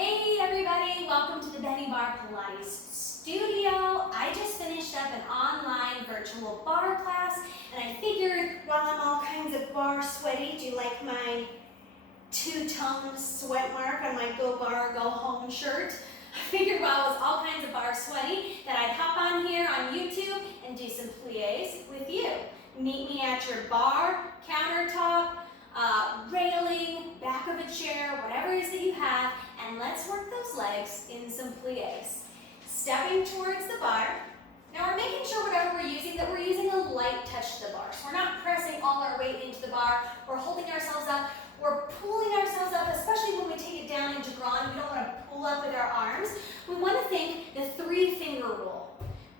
Hey everybody, welcome to the Benniebarrefitness Pilates studio. I just finished up an online virtual barre class and I figured while I'm all kinds of barre sweaty, do you like my two-tone sweat mark on my Go Barre Go Home shirt? I figured while I was all kinds of barre sweaty that I'd hop on here on YouTube and do some plies with you. Meet me at your bar, countertop, railing, back of a chair, whatever it is that you have, and let's work those legs in some plies. Stepping towards the bar. Now we're making sure whatever we're using, that we're using a light touch to the bar. So we're not pressing all our weight into the bar, we're holding ourselves up, we're pulling ourselves up, especially when we take it down into Grande. We don't want to pull up with our arms. We want to think the 3-finger rule.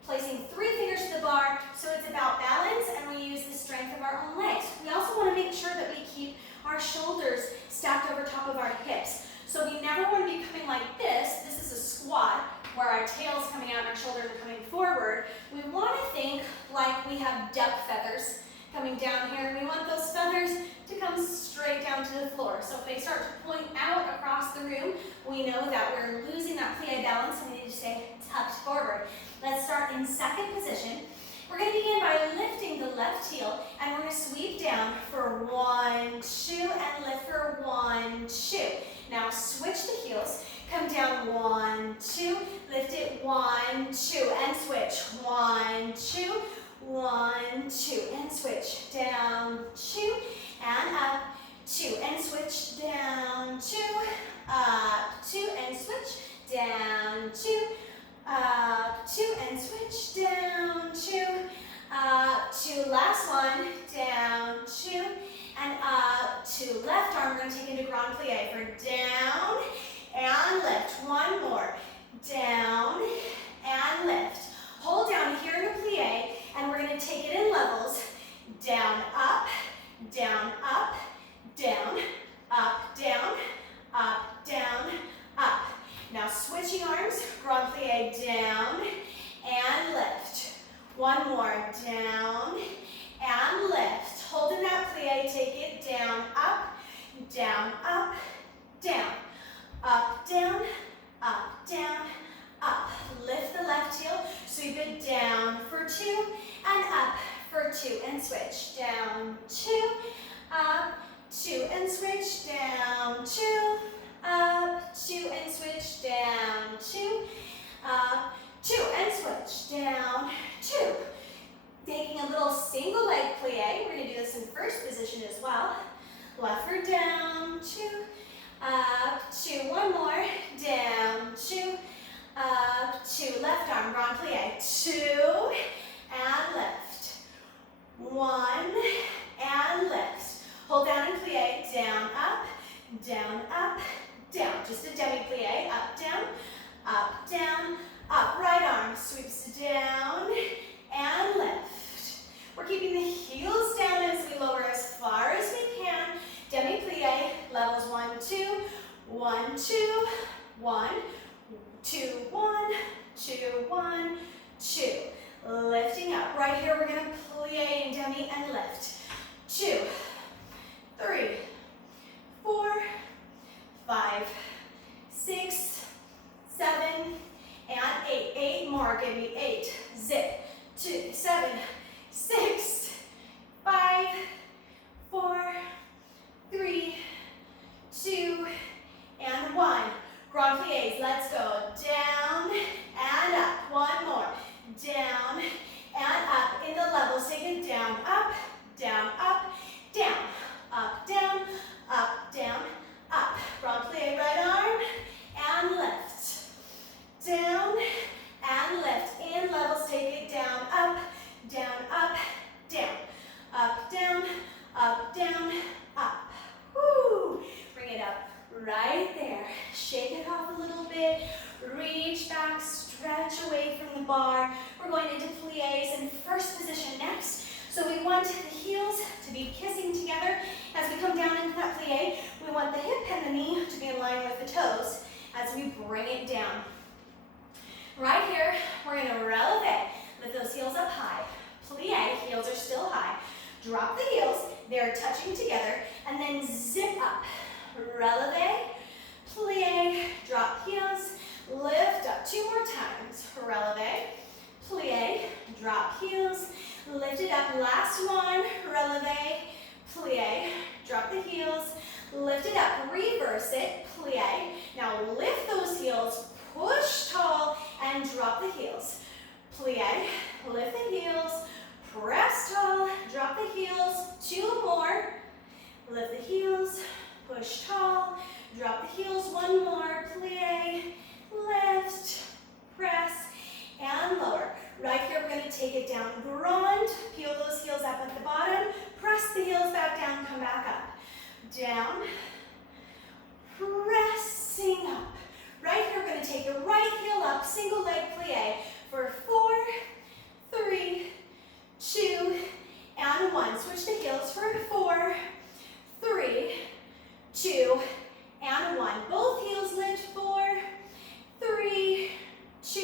Placing 3 fingers to the bar, so it's about balance and we use the strength of our own legs. We also want to make sure that we keep our shoulders stacked over top of our hips. So we never want to be coming like this. This is a squat where our tail's coming out and our shoulders are coming forward. We want to think like we have duck feathers coming down here, and we want those feathers to come straight down to the floor. So if they start to point out across the room, we know that we're losing that plie balance and we need to stay tucked forward. Let's start in second position. We're going to begin by lifting the left heel and we're going to sweep down for 1, 2, and lift for 1, 2. Now switch the heels, come down 1, 2, lift it 1, 2, and switch 1, 2, 1, 2, and switch down 2, and up 2, and switch down 2, up 2, and switch down 2, up 2, and switch down 2, up 2, last one, down 2, and up 2, left arm, we're going to take into Grand Plie for down, and lift, one more, down, and lift, hold down here in a plie, and we're going to take it in levels, down, up, down, up, down, up, down, up, down, up. Now switching arms, Grand Plie down and lift. One more, down and lift. Holding that plie, take it down, up, down, up, down, up, down, up, down, up. Lift the left heel, sweep it down for 2 and up for 2 and switch. Down 2, up 2 and switch, down 2, up 2 and switch, down 2, up 2 and switch, down 2. Taking a little single leg plie, we're going to do this in first position as well. Left for down 2, up 2, one more, down 2, up 2, left arm, Grand Plie, 2, and lift, 1, and lift. Hold down and plie, down, up, down, up, down. Just a demi plie, up, down, up, down, up. Right arm sweeps down and lift. We're keeping the heels down as we lower as far as we can. Demi plie, levels 1, 2, 1, 2, 1, 2, 1, 2, 1, 2. Lifting up. Right here we're going to plie and demi and lift. 2, 3, 4, 5, 6, 7, and 8. 8 more. Give me 8. Zip. 2, 7, 6, 5, 4, 3, 2, and 1. Grand plies. Let's go. Down and up. One more. Down and up. In the levels, take it down, up, down, up, down, up, down, up, down, up. Grand plie, right arm, and lift. Down and lift. In levels, take it down, up, down, up, down, up, down, up, down, up. Woo! Bring it up right there. Shake it off a little bit. Reach back, stretch away from the bar. We're going into plies in first position next. So we want the heels to be kissing together as we come down into that plie. We want the hip and the knee to be in line with the toes as we bring it down. Right here, we're going to releve. Lift those heels up high. Plie, heels are still high. Drop the heels, they're touching together, and then zip up. Releve, plie, drop heels, lift up. 2 more times. Releve, plie, drop heels, lift it up. Last one. Releve, plie, drop the heels, lift it up. Reverse it, plie. Now lift those heels, push tall, and drop the heels. Plie, lift the heels, press tall, drop the heels. 2 more. Lift the heels, push tall, drop the heels. 1 more. Plie, lift, press, and lower. Right here, we're going to take it down. Grande, peel those heels up at the bottom. Press the heels back down, come back up. Down, pressing up. Right here, we're going to take the right heel up, single leg plie for 4, 3, 2, and 1. Switch the heels for 4, 3, 2, and 1. Both heels lift. 4, 3, 2,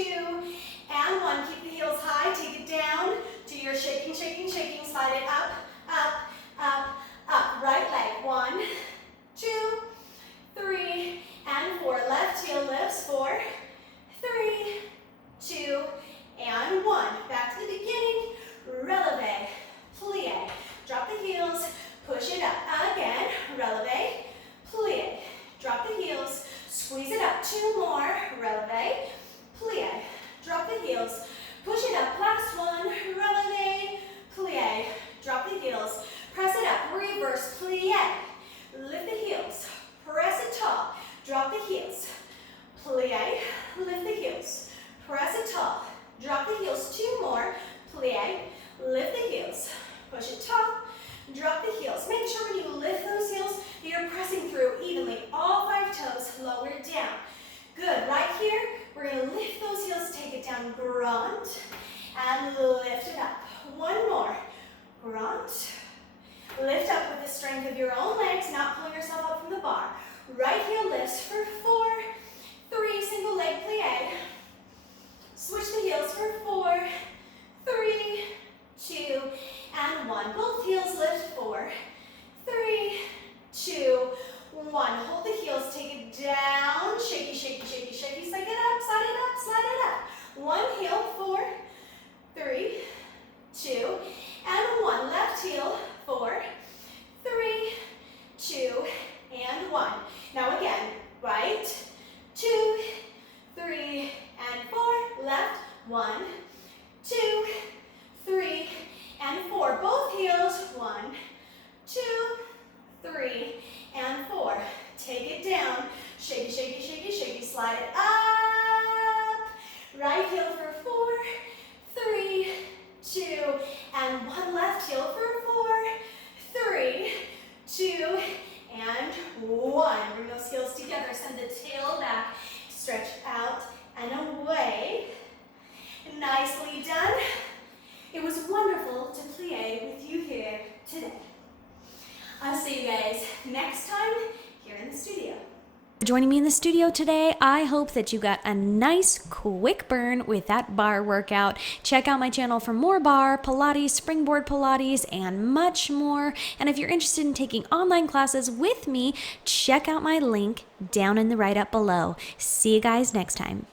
and 1. Keep the heels high. Take it down. Do your shaking, shaking, shaking. Slide it up, up, up, up. Right leg. 1, 2, 3, and 4. Left heel lifts. 4, 3, 2, and 1. Back to the beginning. Releve, plie. Drop the heels. Push it up. Again. Releve, plie. Drop the heels. Squeeze it up. 2 more. Releve, plie. Drop the heels. Push it up. Last one. Releve, plie. Drop the heels. Press it up. Reverse, plie. Lift the heels. Press it tall. Drop the heels. Plie. Lift the heels. Press it tall. Drop the heels. 2 more. Plie. Lift the heels. Push it tall. Drop the heels. Make sure when you lift those heels, you're pressing through evenly. All 5 toes lower down. Good. Right here, we're going to lift those heels, take it down. Grande. And lift it up. 1 more. Grande. Lift up with the strength of your own legs, not pulling yourself up from the bar. Right heel lifts for 4, 3, single leg plie. Switch the heels for 4, 3, 2, and 1. Both heels lift. 4, 3, 2, 1. Hold the heels, take it down. Shaky, shaky, shaky, shaky. Slide it up, slide it up, slide it up. 1 heel. 4, 3, 2, and 1. Left heel. 4, 3, 2, and 1. Now again, right, 2, 3, and 4. Left, 1, 2, 3, and 4. Both heels. 1, 2, 3, and 4. Take it down. Shaky, shaky, shaky, shaky. Slide it up. Right heel for 4, 3, 2, and 1. Left heel for 4, 3, 2, and 1. Bring those heels together. Send the tail back. Stretch out and away. Nicely done. It was wonderful to plie with you here today. I'll see you guys next time here in the studio. Joining me in the studio today, I hope that you got a nice quick burn with that bar workout. Check out my channel for more bar, Pilates, springboard Pilates, and much more. And if you're interested in taking online classes with me, check out my link down in the write-up below. See you guys next time.